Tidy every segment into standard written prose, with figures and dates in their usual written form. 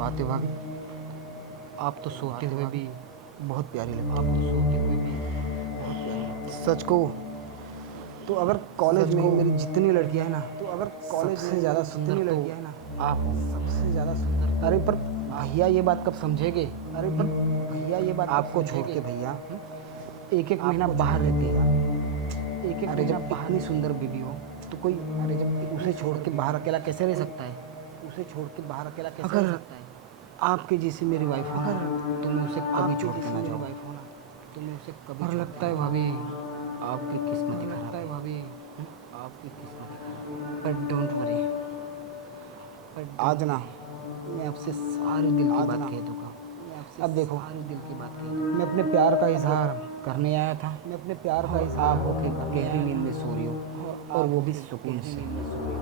बात है भाभी, आप तो सोते हुए भी बहुत प्यारी लगती आप हैं। तो सोते हुए भी बहुत प्यारी लगती हैं। सच को तो अगर कॉलेज सच में को मेरी जितनी लड़कियां हैं ना, तो अगर कॉलेज में सबसे ज़्यादा मेरी सुंदर जितनी तो लड़कियां हैं ना, आप हो। सबसे ज़्यादा सुंदर तो अरे पर आप भैया ये बात कब समझेंगे? अरे पर भैया ये बात कब आपको छोड़ समझेंगे? के भैया एक एक महीना आपको छोड़ बाहर के रहती भैया है। एक एक अरे महीना जब बाहर इतनी रहती सुंदर है। बीवी हो तो कोई अरे जब उसे इतनी छोड़ सुंदर के बीवी बाहर हो अकेला कैसे रह कोई सकता है? उसे छोड़ के बाहर अकेला कैसे रह अगर सकता है? आपके जैसी मेरी वाइफ हो ना, अगर तो मैं उसे कभी आपकी छोड़ के जैसी ना मेरी जाऊँ। वाइफ हो ना, तो मैं उसे कभी और छोड़ के लगता ना है जाऊँ। भाभी आपकी किस्मत और ही लगता खराब है है। भाभी आपकी किस्मत ही खराब है। बट डोंट वरी, बट आज डोंट ना वरी, मैं आपसे सारी दिल की आज बात ना कह दूंगा। मैं आपसे अब देखो, सारी दिल की बात कह दूंगा। मैं अपने प्यार का अब इजहार देखो, करने आया था मैं अपने प्यार का और इजहार आप होके करने गहरी आया नींद था में सो रही हो, और और आप वो भी होके सुकून गहरी से। नींद में सो रही हो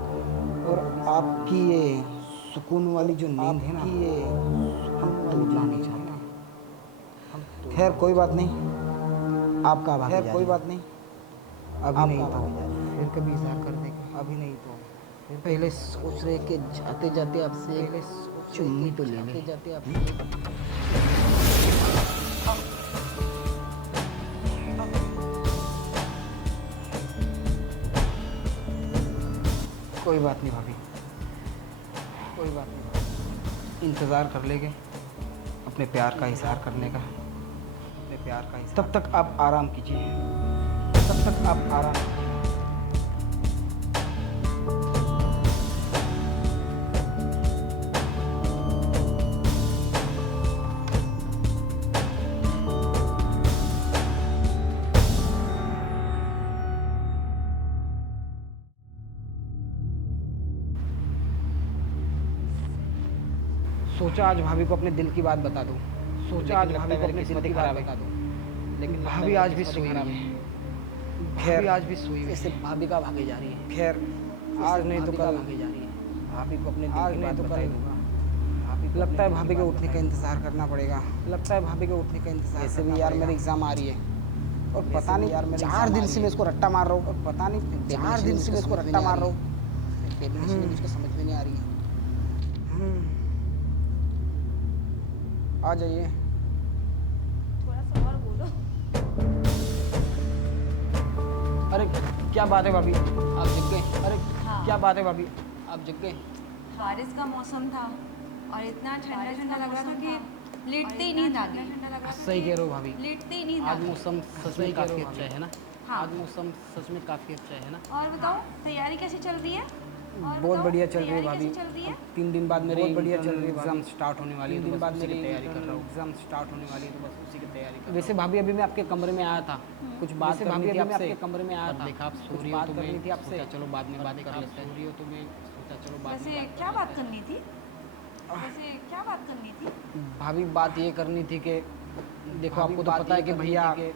और और वो भी सुकून आपकी से। ये सुकून और वाली जो नींद है ना, आपकी ये हम सुकून वाली जो तोड़ना नहीं नींद है ना, चाहते। हम खैर तोड़ना नहीं कोई बात चाहते। नहीं, आपका अब आगे खैर कोई जारी है। बात नहीं, अभी नहीं आपका अब तो आगे जारी है। फिर कभी इजहार कर देंगे। अभी नहीं तो फिर कभी पहले इजहार कर सोच रहे देंगे। कि जाते जाते आपसे एक पहले सोच रहे चुम्मी कि तो ले लें। जाते जाते हम्म? आपसे कोई बात नहीं भाभी, कोई बात नहीं, इंतज़ार कर लेंगे अपने प्यार का इजहार करने का। अपने प्यार का तब इजहार तक आप आराम कीजिए। तब तक आप आराम कीजिए। सोचा आज भाभी को अपने दिल की बात बता दूं, सोचा आज लेकिन लगता भाभी है को मेरी अपने दिल किस्मत ही की बात खराब बता है। दूं, लेकिन लगता है भाभी मेरी आज भी किस्मत ही सोई खराब हुई है। है। भाभी खैर आज भी सोई हुई ऐसे है। भाभी का भागे जा रही है। खैर आज नहीं तो भाभी का कल भागे जा रही है। भाभी को अपने दिल आज की नहीं बात तो बता कल ही दूंगा। भाभी को लगता अपने है दिल की भाभी के बात उठने बता का ही इंतज़ार करना पड़ेगा। दूंगा। लगता है भाभी के उठने का इंतजार वैसे करना भी यार पड़ेगा। मेरी एग्ज़ाम आ रही है और वैसे पता भी नहीं यार मेरी 4 एग्जाम आ दिन रही से मैं है इसको रट्टा मार रहा हूँ। और पता नहीं 4 डेफिनेशन दिन से मुझको मैं इसको समझ में रट्टा नहीं आ मार रही रहा है। हूँ। डेफिनेशन मुझको समझ में नहीं आ रही है। आ जाइए। थोड़ा सा और बोलो। अरे क्या बात है भाभी, आप जग गए? अरे हाँ। क्या बात है भाभी, आप जग गए? बारिश का मौसम था और इतना ठंडा ठंडा लग रहा था कि लेटते ही नींद आ गई। सही कह रहे हो भाभी, लेटते ही नींद आ आज गई। मौसम सच में काफ़ी अच्छा है ना? हाँ। आज मौसम सच में काफ़ी अच्छा है ना? और बताओ तैयारी कैसी चल रही है? और बहुत बताओ, बढ़िया चल रही है तैयारी भाभी। कैसी चल रही है? अब 3 दिन बाद मेरे बहुत बढ़िया चल रही है एग्ज़ाम भाभी। स्टार्ट होने वाली है, 3 तो दिन बस बाद उसी मेरी की तैयारी कर रहा हूँ। एग्जाम स्टार्ट होने वाली है, तो बस उसी की तैयारी कर रहा वैसे हूँ। भाभी अभी मैं आपके कमरे में आया था, कुछ बात वैसे करनी भाभी थी अभी मैं आपसे। आपके कमरे में आया पर था, देखा आप सो कुछ रही हो बात तो करनी मैं थी आपसे। सोचा चलो बाद में पर बात देखा कर आप लेते सो हैं। रही हो तो मैं सोचा चलो बाद में वैसे बात क्या कर बात लेते हैं। करनी थी? वैसे क्या बात करनी थी? भाभी बात ये करनी थी कि देखो भाभी आपको तो बात पता है ये कि करनी भैया थी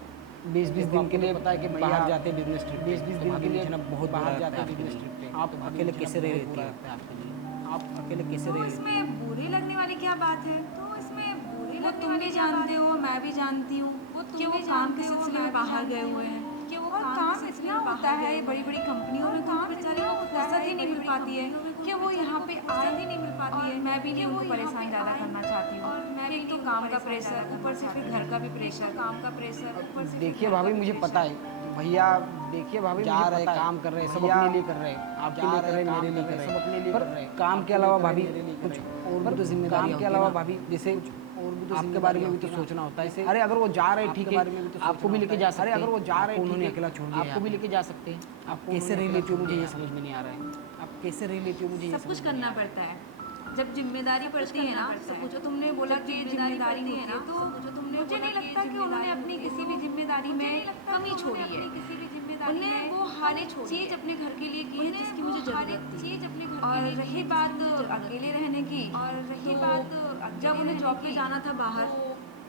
20-20 दिन के लिए पता है कि भैया बाहर जाते हैं बिजनेस ट्रिप पे, 20-20 तो दिन भाभी के लिए मुझे ना बहुत बुरा बाहर लगता जाते है हैं आपके बिजनेस लिए। ट्रिप पे, आप तो भाभी अकेले मुझे ना कैसे रह बहुत लेती बुरा हो? लगता है आपके लिए। आप अकेले कैसे तो रह लेती हो? इसमें बुरी लगने वाली क्या बात है? तो इसमें बुरी वो लगने तुम वाली भी क्या बात जानते है? हो, मैं भी जानती हूँ वो कि तुम वो भी काम के जानते हो, सिलसिले मैं में भी बाहर गए जानती हुए हूँ हैं। कि वो और काम के काम सिलसिले इतना में होता बाहर है गए हुए बड़ी बड़ी हैं। कंपनियों और में, तो काम बेचारे इतना को होता फुर्सत है ही नहीं बड़ी मिल बड़ी पाती है कंपनियों में तो कि वो बेचारे यहाँ को पे फुर्सत आए। ही नहीं मिल पाती और है मैं भी कि नहीं वो उनको यहाँ परेशान पे ज़्यादा आए। करना चाहती हूँ। और मैं भी एक नहीं तो उनको काम का परेशान ज़्यादा प्रेशर, करना ऊपर से फिर चाहती घर का भी हूँ। एक तो प्रेशर। काम का प्रेशर, ऊपर से फिर देखिए घर का भाभी भी मुझे पता प्रेशर। है भैया, देखिए भाभी जा मुझे रहे पता है काम कर रहे सब भैया अपने लिए कर रहे हैं, आपके जा लिए कर रहे रहे काम मेरे लिए कर कर रहे रहे सब अपने लिए पर कर रहे हैं, काम के आपके लिए अलावा कर रहे भाभी मेरे लिए कर कुछ रहे और भी पर तो जिम्मेदारियाँ काम के होती है अलावा ना भाभी जैसे कुछ और भी तो आपके बारे में भी तो जिम्मेदारियाँ होती है ना। सोचना होता है। जैसे अरे अगर वो जा रहे आपके ठीक है, बारे में भी तो आपको सोचना भी होता लेके है। जा अरे सकते अगर वो हैं, जा रहे आपको ठीक उन्होंने है, अकेला छोड़ दिया आपको भी यहाँ लेके जा सकते हैं। पे। आप आपको कैसे उन्होंने रह अकेला लेती हो छोड़ मुझे दिया ये यहाँ समझ में पे। नहीं आ रहा है। आप कैसे रह लेती हो मुझे ये सब कुछ समझ में नहीं करना आ रहा है। पड़ता है जब जिम्मेदारी पड़ती है ना, सब कुछ। तुमने बोला जब कि जिम्मेदारी जिम्मेदारी पड़ती है होती ना, है, तो सब कुछ तुमने मुझे बोला नहीं कि लगता कि उन्होंने जिम्मेदारी अपनी होती है, किसी तो भी जिम्मेदारी मुझे में नहीं लगता कि कमी उन्होंने छोड़ी है। अपनी किसी भी जिम्मेदारी उन्हें में वो हर कमी एक छोड़ी चीज़ है। अपने घर के लिए की है उन्हें जिसकी वो मुझे हर एक ज़रूरत थी। चीज़ अपने घर के और लिए की रही है बात जिसकी मुझे ज़रूरत अकेले थी। रहने की, और रही तो बात जब अकेले उन्हें रहने जॉब पे की, जाना था बाहर,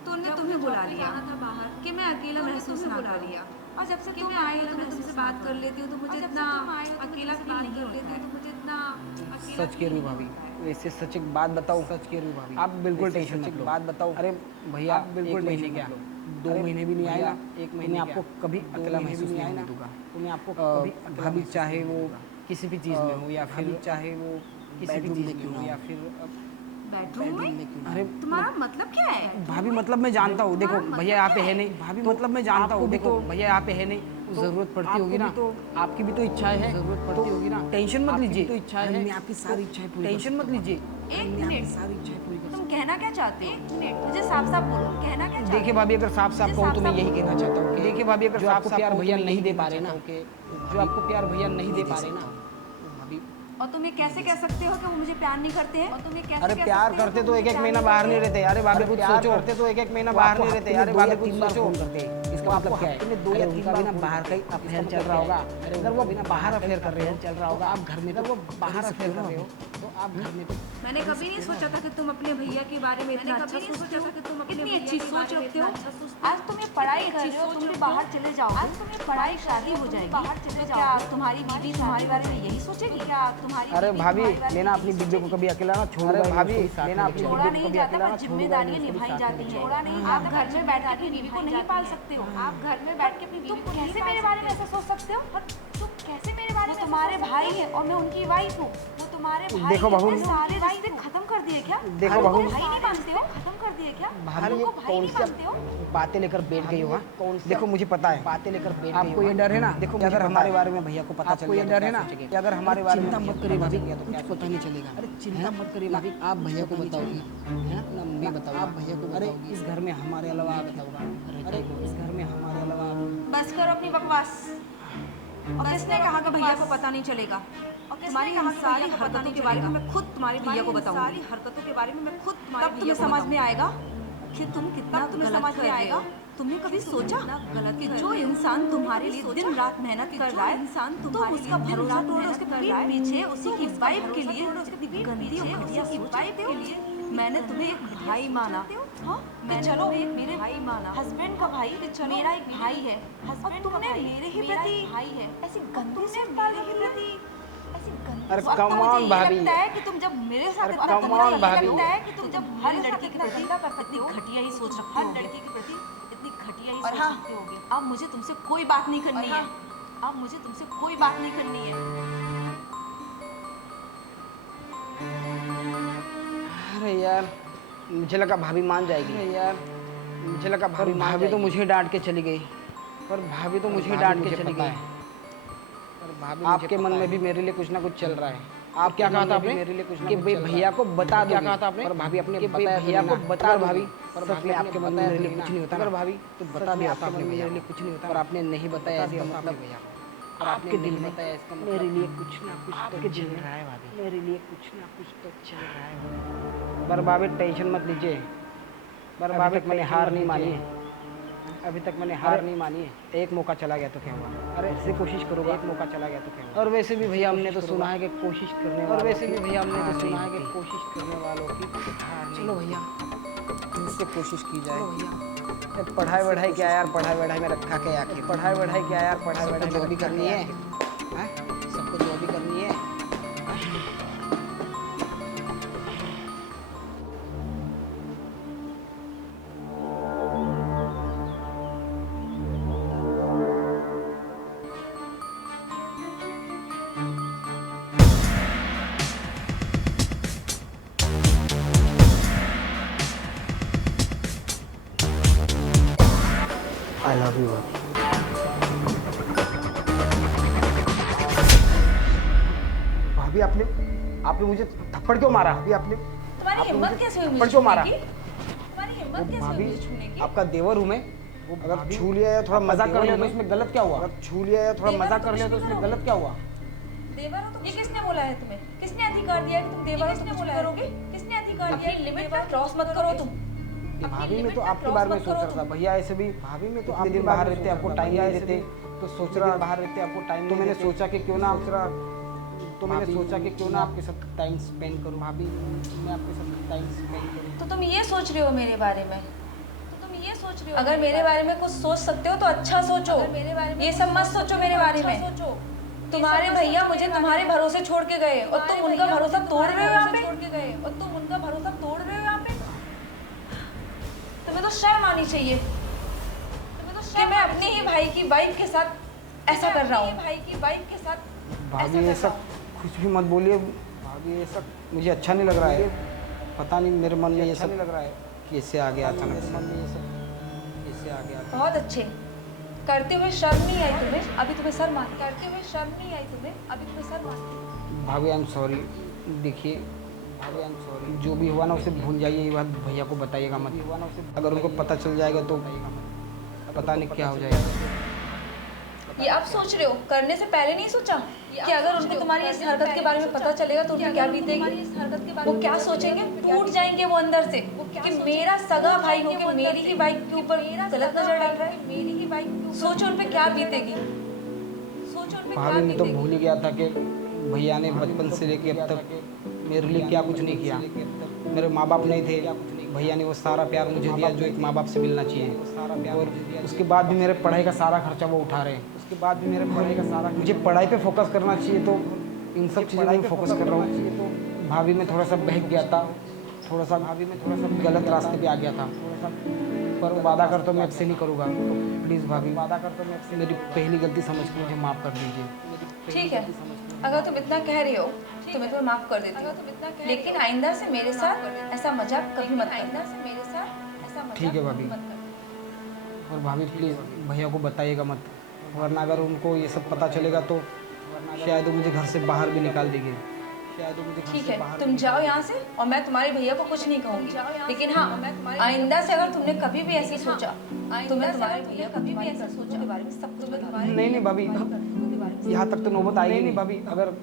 तो उन्हें जब तुम्हें उन्हें जॉब बुला पे लिया जाना था बाहर, कि मैं अकेला तो उन्हें महसूस तुम्हें ना बुला करूं। लिया और जब से कि तुम मैं आए हो अकेला तो मैं तुमसे महसूस ना बात कर करूं। लेती हूँ, तो और मुझे जब इतना से तुम आए हो तो मैं अकेला तुमसे फील बात नहीं कर होता लेती हो, है। तो मुझे इतना अकेला सच कह फील रही हूँ नहीं भाभी, होता है। वैसे सच एक बात बताऊँ, सच कह रही हूँ भाभी। आप बिल्कुल वैसे टेंशन सच मत एक लो। बात बताओ, अरे भैया आप बिल्कुल एक महीने टेंशन क्या, मत लो। 2 अरे महीने भी नहीं आए भैया, ना, एक तो मैं महीने क्या, आपको कभी 2 अकेला महीने भी महसूस नहीं नहीं आए होने ना, दूंगा। तो मैं आपको कभी अकेला भाभी महसूस नहीं चाहे होने वो दूंगा। किसी भी चीज़ में हो या भाभी फिर चाहे वो किसी भी बेडरूम चीज़ में क्यों क्यों ना हो हो, या फिर बेडरूम में? अरे तुम्हारा मतलब क्या है? भाभी मतलब मैं जानता हूँ, देखो भैया यहाँ पे है नहीं, भाभी मतलब मैं जानता हूँ, देखो भैया यहाँ पे है नहीं, जरूरत पड़ती होगी ना, तो आपकी भी तो इच्छाएं हैं, जरूरत पड़ती होगी ना, टेंशन मत लीजिए, तो इच्छाएं हैं, मैं आपकी सारी इच्छाएं पूरी, टेंशन मत लीजिए, एक मिनट, सारी इच्छाएं पूरी कर। तुम कहना क्या चाहते हो? मुझे साफ साफ बोलो, कहना क्या चाहते हो? देखिए भाभी, अगर साफ साफ कहूँ तो मैं यही कहना चाहता हूँ कि देखिए भाभी, अगर साफ साफ प्यार भैया नहीं दे पा रहे ना, जो आपको प्यार भैया नहीं दे पा रहे ना भाभी। और तुम ये कैसे कह सकते हो कि वो मुझे प्यार नहीं करते हैं? और तुम ये कैसे अरे कह प्यार सकते हो करते कि तो वो एक एक मुझे महीना प्यार बाहर नहीं नहीं रहते, अरे भाभी कुछ सोचो, करते तो एक एक महीना बाहर नहीं रहते, अरे भाभी कुछ सोचो, इसका मतलब क्या है? दो या तीन बार बाहर का ही अफेयर चल रहा होगा, अगर वो बाहर अफेयर कर रहे हो चल रहा होगा, आप घर में तो वो बाहर अफेयर कर रहे हो, तो आप घर में तो मैंने कभी नहीं सोचा था कि तुम अपने भैया के बारे में इतना अच्छा सोचते हो, कि तुम इतनी अच्छी सोच रखते हो। आज तुम ये पढ़ाई कर रहे हो, तुम भी बाहर चले जाओ, आज तुम ये पढ़ाई शादी हो जाएगी, बाहर चले जाओ, क्या तुम्हारी बीवी तुम्हारे बारे में यही सोचेगी? क्या तुम्हारी अरे भाभी लेना अपनी बीबी को कभी अकेला ना छोड़, अरे भाभी लेना अपनी छोड़ा बीबी को नहीं कभी जाता, अकेला ना पर जिम्मेदारियां निभाई जाती हैं। छोड़ा नहीं, आप घर में बैठ के बीवी को नहीं पाल सकते हो, आप घर में बैठ के बीवी को कैसे मेरे बारे में ऐसा सोच सकते हो? तुम कैसे मेरे बारे में? तुम्हारे भाई हैं और मैं उनकी वाइफ हूँ, वो तुम्हारे भाई देखो बहू, सारे रिश्ते खत्म कर दिए क्या? देखो बहू, भाई नहीं मानते हो? खत्म कर दिए क्या? भाभी ये कौन सी बातें लेकर बैठ गई हो? देखो मुझे पता है बातें लेकर बैठ गई, आपको ये डर है ना? देखो अगर हमारे बारे में भैया को पता चल, ये डर है ना कि अगर हमारे बारे में चिंता मत करिए भाभी, कुछ पता नहीं चलेगा, अरे चिंता मत करिए भाभी, आप भैया को बताओगी है ना, मैं बताऊंगा, आप भैया को, अरे इस घर में हमारे अलावा बताऊंगा, अरे इस घर में हमारे अलावा। बस करो अपनी बकवास। और किसने कहा कि भैया को पता नहीं चलेगा? और तुम्हारी इन सारी हरकतों के बारे में मैं खुद तुम्हारे भैया को बताऊंगी। सारी हरकतों के बारे में मैं खुद तुम्हारे भैया को समझ में आएगा कि तुम कितना तुम्हें समझ में आएगा। तुमने कभी सोचा गलत कि जो इंसान तुम्हारे लिए दिन रात मेहनत कर रहा है, इंसान तो उसका भरोसा तोड़ उसके पीछे उसी की वाइफ के लिए कितनी गंदी और घटिया वाइफ के लिए मैंने तुम्हें एक भाई माना। हाँ, मैं चलो एक मेरे भाई माना, हस्बैंड का भाई, मेरा एक भाई है, हस्बैंड तुमने मेरे ही प्रति भाई है ऐसी गंदी से मेरे ही प्रति ऐसी गंदी। अरे कम ऑन भाभी, लगता है कि तुम जब मेरे साथ अरे इतना come on भाभी, लगता है कि तुम जब हर लड़की के प्रति कर सकते हो, घटिया ही सोच रखते हो, हर लड़की के प्रति इतनी घटिया ही सोच रखते होगे। अब मुझे तुमसे कोई बात नहीं करनी है, अब मुझे तुमसे कोई बात नहीं करनी है। अरे यार मुझे लगा भाभी मान जाएगी, अरे यार मुझे लगा भाभी, भाभी तो मुझे डांट के चली गई, पर भाभी तो मुझे डांट के चली गई, पर भाभी आपके मन में भी मेरे लिए कुछ ना कुछ चल रहा है। आप क्या कहा था आपने? मेरे लिए कुछ ना कुछ भैया को बता दो, क्या कहा था आपने? और भाभी अपने भैया को बता दो भाभी, और भाभी आपके मन में मेरे लिए कुछ नहीं होता, अगर भाभी तो बता दिया था आपने, मेरे लिए कुछ नहीं होता, और आपने नहीं बताया इसका मतलब भैया, और आपके दिल में बताया इसका मतलब मेरे लिए कुछ ना कुछ तो चल रहा है भाभी, मेरे लिए कुछ ना कुछ तो चल रहा है। पर भाभी टेंशन मत लीजिए, पर भाभी मैंने हार नहीं मानी है, अभी तक मैंने हार नहीं मानी है। एक मौका चला गया तो क्या हुआ, अरे इससे कोशिश करूँगा, एक मौका चला गया तो क्या हुआ। और वैसे भी भैया हमने तो सुना है कि कोशिश करने, और वैसे भी भैया हमने तो सुना है कि कोशिश करने वालों की हार नहीं। चलो भैया इससे कोशिश की जाए भैया। पढ़ाई वढ़ाई क्या यार, पढ़ाई वढ़ाई में रखा के आखिर, पढ़ाई वढ़ाई क्या यार, पढ़ाई वढ़ाई जो भी करनी है, सबको जो भी करनी है। I love you. भाभी आपने मुझे थप्पड़ क्यों मारा? अभी आपने तुम्हारी हिम्मत कैसे हुई थप्पड़ क्यों मारा? तुम्हारी हिम्मत कैसे भाभी हुई छूने की? आपका देवर हूँ मैं, अगर छू लिया या थोड़ा मजाक कर लिया तो इसमें गलत क्या हुआ? अगर छू लिया या थोड़ा मजाक कर लिया तो इसमें गलत क्या हुआ? देवर हो तुम? ये किसने बोला है तुम्हें? किसने अधिकार दिया है कि तुम देवर हो? किसने बोला करोगे? किसने अधिकार दिया है? लिमिट पर क्रॉस मत करो तुम। भाभी मैं तो आपके बारे में सोच रहा था भैया, ऐसे भी भाभी में तो आप दिन बाहर रहते आपको टाइम नहीं देते, तो सोच रहा बाहर रहते आपको टाइम, तो मैंने सोचा कि क्यों ना आपके साथ टाइम स्पेंड करूं भाभी, मैं आपके साथ टाइम स्पेंड करूं। तो तुम ये सोच रहे हो मेरे बारे में? अगर मेरे बारे में कुछ सोच सकते हो तो अच्छा सोचो, ये सब मत सोचो मेरे बारे में। तुम्हारे भैया मुझे तुम्हारे भरोसे छोड़ के गए और तुम उनका भरोसा तोड़ रहे हो यहाँ पे, तुम्हें तो शर्म आनी चाहिए कि मैं अपने ही भाई की वाइफ के साथ ऐसा कर रहा हूँ। भाभी ये सब कुछ भी मत बोलिए भाभी, ये सब मुझे अच्छा नहीं लग रहा है। पता नहीं मेरे मन में ये सब लग रहा है कैसे आ गया अचानक से। मन में ये सब कैसे आ गया। बहुत अच्छे। करते हुए शर्म नहीं आई तुम्हें? अभी तुम्हें शर्म आती? करते हुए शर्म नहीं आई तुम्हें? अभी तुम्हें शर्म आती? भाभी आई एम सॉरी। देखिए भाभी आई एम सॉरी, जो भी हुआ ना उसे भूल जाइए, ये बात भैया को बताइएगा मत। अगर उनको पता चल जाएगा तो पता नहीं क्या हो जाएगा। ये आप सोच रहे हो, करने से पहले नहीं सोचा कि अगर उनको तुम्हारी इस हरकत के बारे में पता चलेगा तो उन्हें क्या बीतेगी? वो क्या सोचेंगे? टूट जाएंगे वो अंदर से कि मेरा सगा भाई हो के मेरी ही बाइक के ऊपर गलत नजर डाल रहा है। मेरी ही बाइक, सोचो उन पे क्या बीतेगी। सोचो उन पे क्या भाभी मैं तो बीतेगी। भूल ही गया था कि भैया ने बचपन से लेके अब तक मेरे लिए क्या कुछ नहीं किया। मेरे माँ बाप नहीं थे, भैया ने वो सारा प्यार मुझे दिया जो एक माँ बाप से मिलना चाहिए। और उसके बाद भी मेरे पढ़ाई का सारा खर्चा वो उठा रहे हैं। उसके बाद भी मेरे पढ़ाई का सारा, मुझे पढ़ाई पे फोकस करना चाहिए तो इन सब चीज़ों में फोकस कर रहा हूँ। भाभी में थोड़ा सा बहक गया था, थोड़ा सा गलत रास्ते पे आ गया था, पर वादा करता हूँ मैं अब से नहीं करूँगा। तो प्लीज़ भाभी, वादा करता हूँ मैं अब से, मेरी पहली गलती समझ के मुझे माफ़ कर दीजिए। ठीक है, अगर तुम इतना कह रही हो तो मैं तुम्हें माफ कर देती हूँ, लेकिन आइंदा से मेरे साथ ऐसा मजाक कभी मत करना। ठीक है भाभी। और भाभी प्लीज़ भैया को बताइएगा मत, वरना अगर उनको ये सब पता चलेगा तो शायद वो मुझे घर से बाहर भी निकाल देंगे। ठीक है, तुम जाओ यहाँ से और मैं तुम्हारे भैया को कुछ नहीं कहूँगी। लेकिन हाँ, आइंदा से अगर तुमने कभी भी ऐसे सोचा तो मैं तुम्हारे भैया कभी भी ऐसा सोचा के बारे में सब कुछ बताऊंगी। नहीं भाभी, यहाँ तक तो नौबत आएगी नहीं भाभी। अगर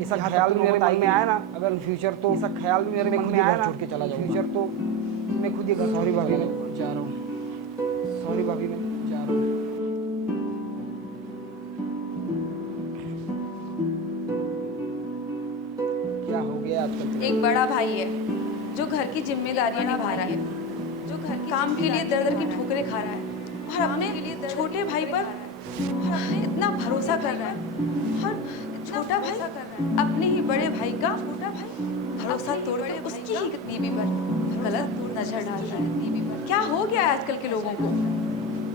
ऐसा ख्याल मेरे मन में आया ना, अगर इन फ्यूचर तो ऐसा ख्याल भी मेरे मन में आया ना, छोड़ के चला जाऊँ फ्यूचर तो मैं खुद ही घर। सॉरी भाभी, मैं जा रहा हूँ। सॉरी भाभी, मैं जा रहा हूँ। क्या हो गया आजकल? एक बड़ा भाई है जो घर की जिम्मेदारियां निभा रहा है, जो घर की काम के लिए दर दर की ठोकरें खा रहा है और अपने छोटे भाई पर इतना भरोसा कर रहा है। और छोटा भाई अपने ही बड़े भाई का भरोसा तोड़ के उसकी ही बीवी पर गलत नजर डाल रहा है। क्या हो गया है आजकल के लोगों को?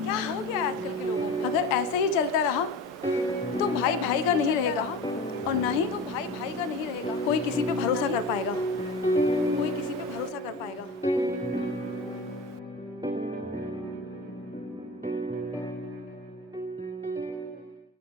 क्या हो गया है आजकल के लोगों को? अगर ऐसे ही चलता रहा तो भाई भाई का नहीं रहेगा और ना ही कोई किसी पे भरोसा कर पाएगा। कोई किसी